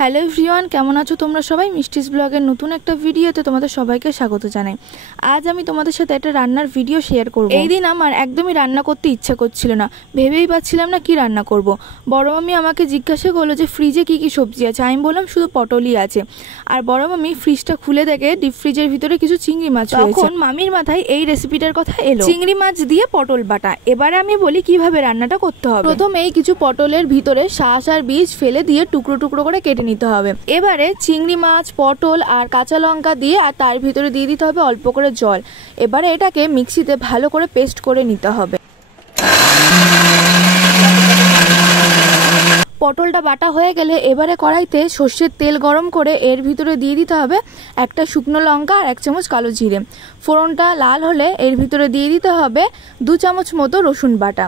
Hello everyone, কেমন আছো তোমরা সবাই? মিষ্টিস ব্লগের নতুন একটা ভিডিওতে তোমাদের সবাইকে স্বাগত জানাই। আজ আমি তোমাদের সাথে একটা রান্নার ভিডিও শেয়ার করব। এই দিন আমার একদমই রান্না করতে ইচ্ছা করছিল না, ভেবেই পাচ্ছিলাম না কি রান্না করব। বড় মামি আমাকে জিজ্ঞাসা করলো যে ফ্রিজে কি কি সবজি আছে। আমি বললাম শুধু পটলই আছে। আর বড় মামি ফ্রিজটা খুলে দেখে ডিপ ফ্রিজের ভিতরে কিছু চিংড়ি মাছ রয়েছে। তখন মামির মাথায় এই রেসিপিটার কথা এলো, চিংড়ি মাছ দিয়ে পটল বাটা। এবারে আমি বলি কিভাবে রান্নাটা করতে হবে। প্রথমেই কিছু পটলের ভিতরে শাঁস আর বীজ ফেলে দিয়ে টুকরো টুকরো করে কেটে নিতে হবে। এবারে চিংড়ি মাছ, পটল আর কাঁচা লঙ্কা দিয়ে আর তার ভিতরে দিয়ে দিতে হবে অল্প করে জল। এবারে এটাকে মিক্সিতে ভালো করে পেস্ট করে নিতে হবে। পটলটা বাটা হয়ে গেলে এবারে কড়াইতে সর্ষের তেল গরম করে এর ভিতরে দিয়ে দিতে হবে একটা শুকনো লঙ্কা আর 1 চামচ কালো জিরে। ফোড়নটা লাল হলে এর ভিতরে দিয়ে দিতে হবে 2 চামচ মতো রসুন বাটা।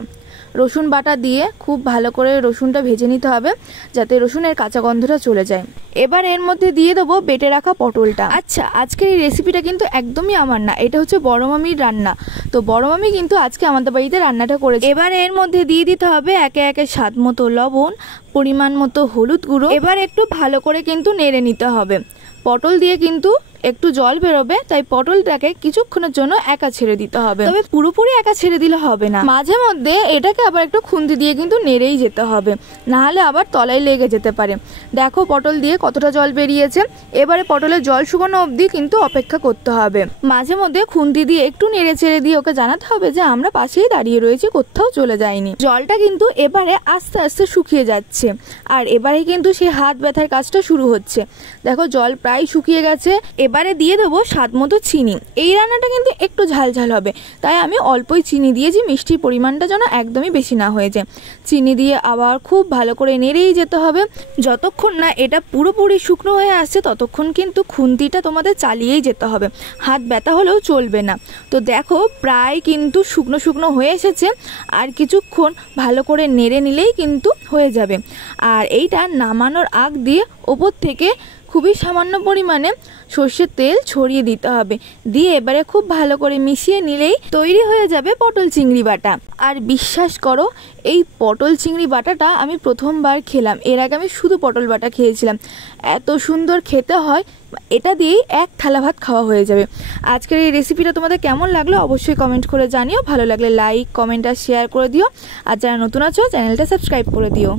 রসুন বাটা দিয়ে খুব ভালো করে রসুনটা ভেজে নিতে হবে যাতে রসুনের কাঁচা গন্ধটা চলে যায়। এবার এর মধ্যে দিয়ে দেবো বেটে রাখা পটলটা। আচ্ছা, আজকের এই রেসিপিটা কিন্তু একদমই আমার না, এটা হচ্ছে বড় মামির রান্না। তো বড় মামি কিন্তু আজকে আমাদের বাড়িতে রান্নাটা করেছে। এবার এর মধ্যে দিয়ে দিতে হবে একে একে স্বাদ মতো লবণ, পরিমাণ মতো হলুদ গুঁড়ো। এবার একটু ভালো করে কিন্তু নেড়ে নিতে হবে। পটল দিয়ে কিন্তু একটু জল বেরোবে, তাই পটলটাকে কিছুক্ষণের জন্য একা ছেড়ে দিতে হবে, তবে পুরোপুরি একা ছেড়ে দিলে হবে না। মাঝে মধ্যে এটাকে আবার একটু খুন্তি দিয়ে কিন্তু নেড়েই যেতে হবে, না হলে আবার তলায় লেগে যেতে পারে। দেখো পটল দিয়ে কতটা জল বেরিয়েছে। এবারে পটলের জল শুকানো অবধি কিন্তু অপেক্ষা করতে হবে। মাঝে মধ্যে খুন্তি দিয়ে একটু নেড়ে ছেড়ে দিয়ে ওকে জানাতে হবে যে আমরা পাশেই দাঁড়িয়ে রয়েছি, কোথাও চলে যায়নি। জলটা কিন্তু এবারে আস্তে আস্তে শুকিয়ে যাচ্ছে, আর এবারে কিন্তু সেই হাত ব্যথার কাজটা শুরু হচ্ছে। দেখো জল প্রায় শুকিয়ে গেছে। এবারে দিয়ে দেবো স্বাদ মতো চিনি। এই রান্নাটা কিন্তু একটু ঝাল ঝাল হবে, তাই আমি অল্পই চিনি দিয়েছি, মিষ্টির পরিমাণটা যেন একদমই বেশি না হয়ে যায়। চিনি দিয়ে আবার খুব ভালো করে নেড়েই যেতে হবে। যতক্ষণ না এটা পুরোপুরি শুকনো হয়ে আসছে ততক্ষণ কিন্তু খুন্তিটা তোমাদের চালিয়েই যেতে হবে, হাত ব্যথা হলেও চলবে না। তো দেখো প্রায় কিন্তু শুকনো শুকনো হয়ে এসেছে, আর কিছুক্ষণ ভালো করে নেড়ে নিলেই কিন্তু হয়ে যাবে। আর এইটা নামানোর আগ দিয়ে ওপর থেকে খুবই সামান্য পরিমাণে সর্ষের তেল ছড়িয়ে দিতে হবে। দিয়ে এবারে খুব ভালো করে মিশিয়ে নিলেই তৈরি হয়ে যাবে পটল চিংড়ি বাটা। আর বিশ্বাস করো, এই পটল চিংড়ি বাটাটা আমি প্রথমবার খেলাম। এর আগে আমি শুধু পটল বাটা খেয়েছিলাম, এত সুন্দর খেতে হয়। এটা দিয়েই 1 থালা ভাত খাওয়া হয়ে যাবে। আজকের এই রেসিপিটা তোমাদের কেমন লাগলো অবশ্যই কমেন্ট করে জানিও। ভালো লাগলে লাইক, কমেন্ট আর শেয়ার করে দিও। আর যারা নতুন আছো চ্যানেলটা সাবস্ক্রাইব করে দিও।